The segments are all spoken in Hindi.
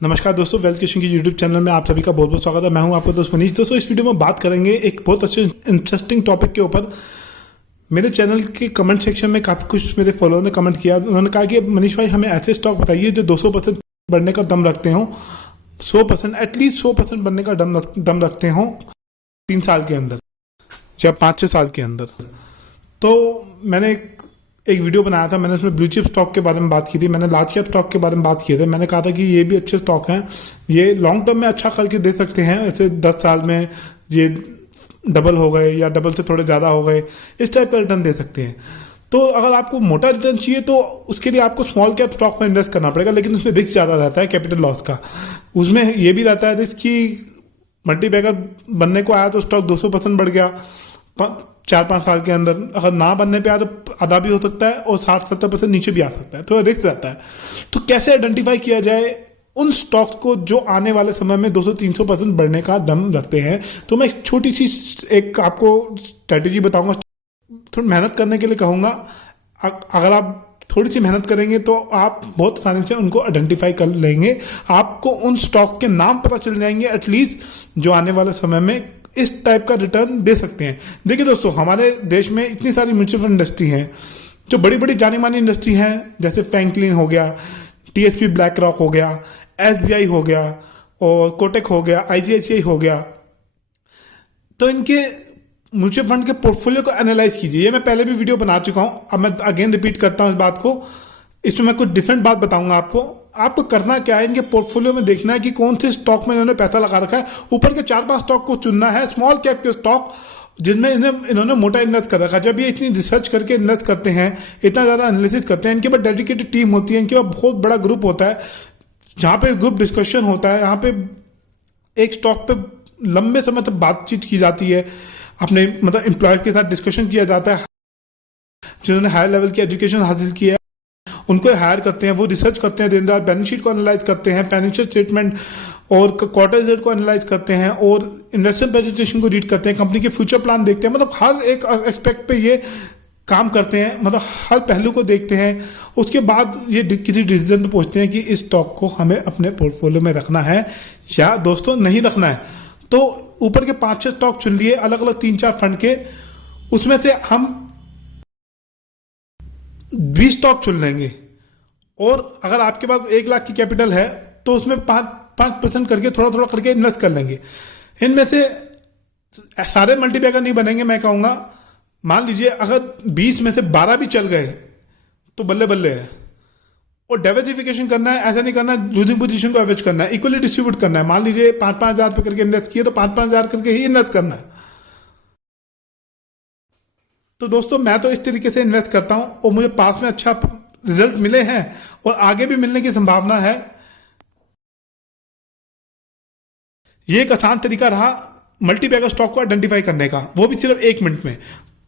नमस्कार दोस्तों, वेल्थ क्रिएशन की यूट्यूब चैनल में आप सभी का बहुत बहुत स्वागत है। मैं हूं आपका दोस्त मनीष। दोस्तों, इस वीडियो में बात करेंगे एक बहुत अच्छे इंटरेस्टिंग टॉपिक के ऊपर। मेरे चैनल के कमेंट सेक्शन में काफ़ी कुछ मेरे फॉलोअर ने कमेंट किया। उन्होंने कहा कि मनीष भाई, हमें ऐसे स्टॉक बताइए जो 200% बढ़ने का दम रखते हों, 100% एटलीस्ट 100% बढ़ने का दम रखते हों 3 साल के अंदर या 5-6 साल के अंदर। तो मैंने एक वीडियो बनाया था। मैंने उसमें ब्लू चिप स्टॉक के बारे में बात की थी, मैंने लार्ज कैप स्टॉक के बारे में बात किए थे। मैंने कहा था कि ये भी अच्छे स्टॉक हैं, ये लॉन्ग टर्म में अच्छा करके दे सकते हैं। ऐसे 10 साल में ये डबल हो गए या डबल से थोड़े ज़्यादा हो गए, इस टाइप का रिटर्न दे सकते हैं। तो अगर आपको मोटा रिटर्न चाहिए तो उसके लिए आपको स्मॉल कैप स्टॉक में इन्वेस्ट करना पड़ेगा, लेकिन उसमें रिस्क ज़्यादा रहता है कैपिटल लॉस का। उसमें ये भी रहता है रिस्क कि मल्टीबैगर बनने को आया तो स्टॉक 200% बढ़ गया 4-5 साल के अंदर, अगर ना बनने पे आया तो आधा भी हो सकता है और 60-70% नीचे भी आ सकता है, तो रिस्क रहता है। तो कैसे आइडेंटिफाई किया जाए उन स्टॉक्स को जो आने वाले समय में 200-300% बढ़ने का दम रखते हैं? तो मैं एक छोटी सी एक आपको स्ट्रैटेजी बताऊंगा, थोड़ी मेहनत करने के लिए कहूँगा। अगर आप थोड़ी सी मेहनत करेंगे तो आप बहुत आसानी से उनको आइडेंटिफाई कर लेंगे। आपको उन स्टॉक के नाम पता चल जाएंगे एटलीस्ट जो आने वाले समय में इस टाइप का रिटर्न दे सकते हैं। देखिए दोस्तों, हमारे देश में इतनी सारी म्यूचुअल फंड इंडस्ट्री हैं जो बड़ी बड़ी जानी मानी इंडस्ट्री हैं, जैसे फ्रैंकलिन हो गया, TSP ब्लैक रॉक हो गया, SBI हो गया और कोटक हो गया, ICICI हो गया। तो इनके म्यूचुअल फंड के पोर्टफोलियो को एनालाइज कीजिए। ये मैं पहले भी वीडियो बना चुका हूं, अब मैं अगेन रिपीट करता हूं इस बात को। इसमें मैं कुछ डिफरेंट बात बताऊंगा आपको करना क्या है, इनके पोर्टफोलियो में देखना है कि कौन से स्टॉक में इन्होंने पैसा लगा रखा है। ऊपर के 4-5 स्टॉक को चुनना है, स्मॉल कैप के स्टॉक जिनमें इन्होंने मोटा इन्वेस्ट कर रखा है। जब ये इतनी रिसर्च करके इन्वेस्ट करते हैं, इतना ज़्यादा एनालिसिस करते हैं, इनके पास डेडिकेटेड टीम होती है, इनके पास बहुत बड़ा ग्रुप होता है जहाँ पे ग्रुप डिस्कशन होता है। यहाँ पे एक स्टॉक पे लंबे समय तक बातचीत की जाती है, अपने मतलब एम्प्लॉय के साथ डिस्कशन किया जाता है। जिन्होंने हाई लेवल की एजुकेशन हासिल की है उनको हायर करते हैं, वो रिसर्च करते हैं दिन रात, बैलेंस शीट को एनालाइज करते हैं, फाइनेंशियल स्टेटमेंट और क्वार्टर रिजल्ट को एनालाइज करते हैं और इन्वेस्टर प्रेजेंटेशन को रीड करते हैं, कंपनी के फ्यूचर प्लान देखते हैं। मतलब हर एक एक्सपेक्ट पे ये काम करते हैं, मतलब हर पहलू को देखते हैं। उसके बाद ये किसी डिसीजन पे पहुंचते हैं कि इस स्टॉक को हमें अपने पोर्टफोलियो में रखना है या दोस्तों नहीं रखना है। तो ऊपर के 5-6 स्टॉक चुन लिए अलग अलग 3-4 फंड के, उसमें से हम 20 स्टॉक चुन लेंगे। और अगर आपके पास 1 लाख की कैपिटल है तो उसमें 5% करके थोड़ा थोड़ा करके इन्वेस्ट कर लेंगे। इनमें से सारे मल्टीबैगर नहीं बनेंगे, मैं कहूँगा। मान लीजिए अगर 20 में से 12 भी चल गए तो बल्ले बल्ले है। और डाइवर्सिफिकेशन करना है, ऐसा नहीं करना लूजिंग पोजीशन को एवरेज करना है, इक्वली डिस्ट्रीब्यूट करना है। मान लीजिए 5-5 हज़ार पे करके इन्वेस्ट किए तो 5-5 हज़ार करके ही इन्वेस्ट करना है। तो दोस्तों, मैं तो इस तरीके से इन्वेस्ट करता हूं और मुझे पास में अच्छा रिजल्ट मिले हैं और आगे भी मिलने की संभावना है। ये एक आसान तरीका रहा मल्टीबैगर स्टॉक को आइडेंटिफाई करने का, वो भी सिर्फ 1 मिनट में।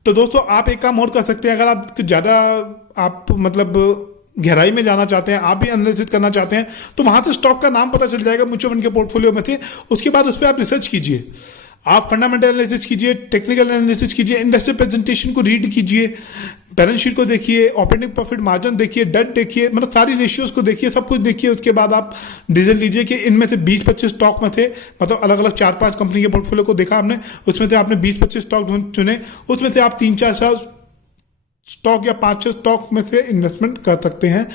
तो दोस्तों, आप एक काम और कर सकते हैं। अगर आप ज़्यादा आप मतलब गहराई में जाना चाहते हैं, आप भी एनालिसिस करना चाहते हैं, तो वहां से स्टॉक का नाम पता चल जाएगा म्यूचुअल फंड के पोर्टफोलियो में से। उसके बाद उस पर आप रिसर्च कीजिए, आप फंडामेंटल एनालिसिस कीजिए, टेक्निकल एनालिसिस कीजिए, इन्वेस्टर प्रेजेंटेशन को रीड कीजिए, बैलेंस शीट को देखिए, ऑपरेटिंग प्रॉफिट मार्जिन देखिए, डेट देखिए, मतलब सारी रेशियोज को देखिए, सब कुछ देखिए। उसके बाद आप डिसीजन लीजिए कि इनमें से 20-25 स्टॉक में थे, मतलब अलग अलग 4-5 कंपनी के पोर्टफोलियो को देखा आपने, उसमें से आपने 20-25 स्टॉक चुने, उसमें से आप 3-4 स्टॉक या 5-6 स्टॉक में से इन्वेस्टमेंट कर सकते हैं।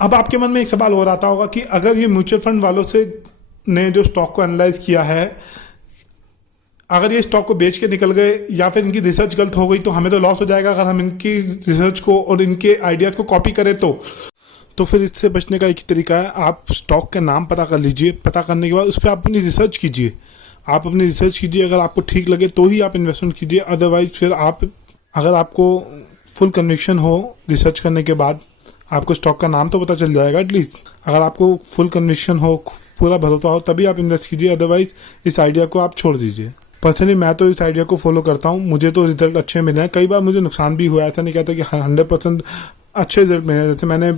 अब आपके मन में एक सवाल और आता होगा कि अगर ये म्यूचुअल फंड वालों से ने जो स्टॉक को एनालाइज किया है, अगर ये स्टॉक को बेच के निकल गए या फिर इनकी रिसर्च गलत हो गई तो हमें तो लॉस हो जाएगा। अगर हम इनकी रिसर्च को और इनके आइडियाज़ को कॉपी करें तो फिर इससे बचने का एक ही तरीका है, आप स्टॉक के नाम पता कर लीजिए। पता करने के बाद उस पर आप अपनी रिसर्च कीजिए, आप अपनी रिसर्च कीजिए। अगर आपको ठीक लगे तो ही आप इन्वेस्टमेंट कीजिए, अदरवाइज फिर अगर आपको फुल कन्विक्शन हो रिसर्च करने के बाद, आपको स्टॉक का नाम तो पता चल जाएगा एटलीस्ट। अगर आपको फुल कन्विक्शन हो, पूरा भरोसा हो, तभी आप इन्वेस्ट कीजिए, अदरवाइज इस आइडिया को आप छोड़ दीजिए। पर्सनली मैं तो इस आइडिया को फॉलो करता हूँ, मुझे तो रिजल्ट अच्छे मिले हैं। कई बार मुझे नुकसान भी हुआ है, ऐसा नहीं कहता कि 100% अच्छे रिजल्ट मिले। जैसे मैंने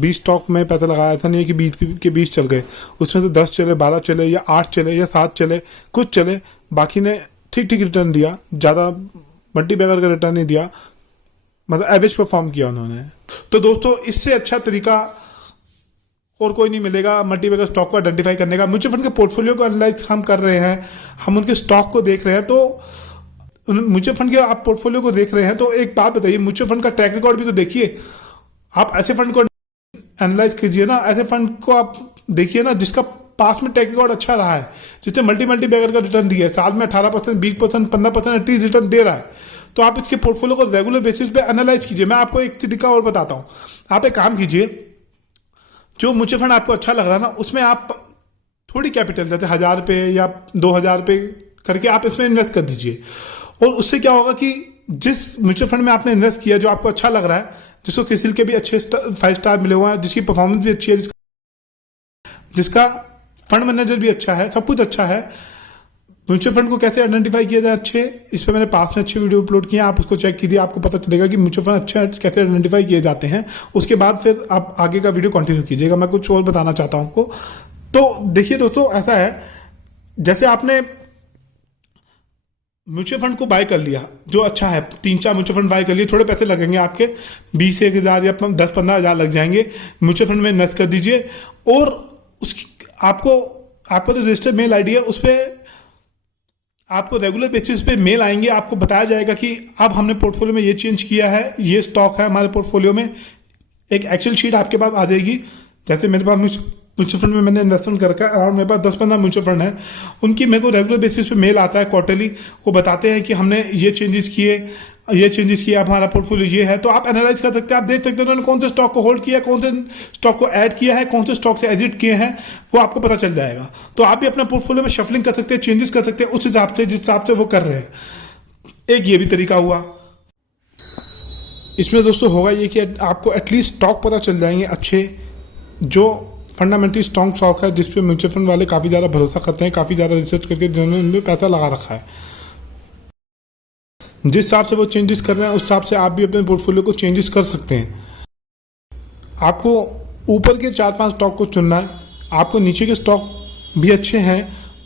20 स्टॉक में पैसा लगाया था, नहीं है कि 20 के 20 चल गए, उसमें से 10 चले, 12 चले या 8 चले या 7 चले, कुछ चले, बाकी ने ठीक ठीक रिटर्न दिया, ज़्यादा मल्टीबैगर का रिटर्न नहीं दिया, मतलब एवरेज परफॉर्म किया उन्होंने। तो दोस्तों, इससे अच्छा तरीका और कोई नहीं मिलेगा मल्टीबैगर स्टॉक को आइडेंटिफाई करने का। म्यूचुअल फंड के पोर्टफोलियो को एनालाइज हम कर रहे हैं, हम उनके स्टॉक को देख रहे हैं। तो म्यूचुअल फंड के आप पोर्टफोलियो को देख रहे हैं तो एक बात बताइए, म्यूचुअल फंड का ट्रैक रिकॉर्ड भी तो देखिए। आप ऐसे फंड को एनालाइज कीजिए ना, ऐसे फंड को आप देखिए ना जिसका पास में ट्रैक रिकॉर्ड अच्छा रहा है, जिसने मल्टी बैगर का रिटर्न दिया है, साल में 18%, 20%, 15% एटलीस्ट रिटर्न दे रहा है। तो आप इसके पोर्टफोलियो को रेगुलर बेसिस पे एनालाइज कीजिए। मैं आपको एक तरीका और बताता हूँ, आप एक काम कीजिए, जो म्यूचुअल फंड आपको अच्छा लग रहा है ना उसमें आप थोड़ी कैपिटल जैसे 1000 पे या 2000 पे करके आप इसमें इन्वेस्ट कर दीजिए। और उससे क्या होगा कि जिस म्यूचुअल फंड में आपने इन्वेस्ट किया जो आपको अच्छा लग रहा है, जिसको किसी के भी अच्छे 5 स्टार मिले हुए हैं, जिसकी परफॉर्मेंस भी अच्छी है, जिसका फंड मैनेजर भी अच्छा है, सब कुछ अच्छा है। म्यूचुअल फंड को कैसे आइडेंटिफाई किया जाए अच्छे, इस पर मैंने पास में अच्छी वीडियो अपलोड किए हैं, आप उसको चेक कीजिए, आपको पता चलेगा कि म्यूचुअल फंड अच्छे कैसे आइडेंटिफाई किए जाते हैं। उसके बाद फिर आप आगे का वीडियो कंटिन्यू कीजिएगा। मैं कुछ और बताना चाहता हूँ आपको। तो देखिए दोस्तों, ऐसा है जैसे आपने म्यूचुअल फंड को बाय कर लिया जो अच्छा है, 3-4 म्यूचुअल फंड बाय कर लिए, थोड़े पैसे लगेंगे आपके 20-1,000 या 10-15 हज़ार लग जाएंगे। म्यूचुअल फंड में इन्वेस्ट कर दीजिए और उसकी आपको जो रजिस्टर्ड मेल आईडी है उस पर आपको रेगुलर बेसिस पे मेल आएंगे, आपको बताया जाएगा कि अब हमने पोर्टफोलियो में ये चेंज किया है, ये स्टॉक है हमारे पोर्टफोलियो में। एक एक्सेल शीट आपके पास आ जाएगी। जैसे मेरे पास म्यूचुअल फंड में मैंने इन्वेस्टमेंट करके अराउंड मेरे पास 10-15 म्यूचुअल फंड है, उनकी मेरे को रेगुलर बेसिस पे मेल आता है क्वार्टरली। वो बताते हैं कि हमने ये चेंजेस किए, अब हमारा पोर्टफोलियो ये है। तो आप एनालाइज कर सकते हैं, आप देख सकते हैं उन्होंने कौन से स्टॉक को होल्ड किया, कौन से स्टॉक को ऐड किया है, कौन से स्टॉक से एग्जिट किए हैं, वो आपको पता चल जाएगा। तो आप भी अपने पोर्टफोलियो में शफलिंग कर सकते हैं, चेंजेस कर सकते हैं उस हिसाब से जिस हिसाब से वो कर रहे हैं। एक ये भी तरीका हुआ। इसमें दोस्तों होगा ये कि आपको एटलीस्ट स्टॉक पता चल जाएंगे अच्छे, जो फंडामेंटली स्ट्रॉन्ग स्टॉक है, जिसपे म्यूचुअल फंड वाले काफ़ी ज़्यादा भरोसा करते हैं, काफ़ी ज़्यादा रिसर्च करके जिन्होंने उनमें पैसा लगा रखा है। जिस हिसाब से वो चेंजेस कर रहे हैं उस हिसाब से आप भी अपने पोर्टफोलियो को चेंजेस कर सकते हैं। आपको ऊपर के 4-5 स्टॉक को चुनना है, आपको नीचे के स्टॉक भी अच्छे हैं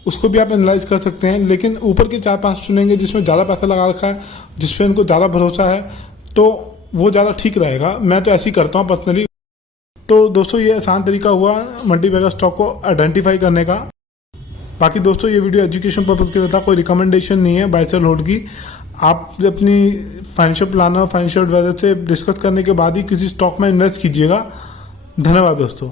उसको भी आप एनालाइज कर सकते हैं, लेकिन ऊपर के 4-5 चुनेंगे जिसमें ज़्यादा पैसा लगा रखा है, जिसपे उनको ज़्यादा भरोसा है, तो वो ज़्यादा ठीक रहेगा। मैं तो ऐसे ही करता हूँ पर्सनली। तो दोस्तों ये आसान तरीका हुआ मल्टीबैगर स्टॉक को आइडेंटिफाई करने का। बाकी दोस्तों ये वीडियो एजुकेशन पर्पज़ के लिए था, कोई रिकमेंडेशन नहीं है बाय सेल होल्ड की। आप अपनी फाइनेंशियल प्लानर, फाइनेंशियल एडवाइजर से डिस्कस करने के बाद ही किसी स्टॉक में इन्वेस्ट कीजिएगा। धन्यवाद दोस्तों।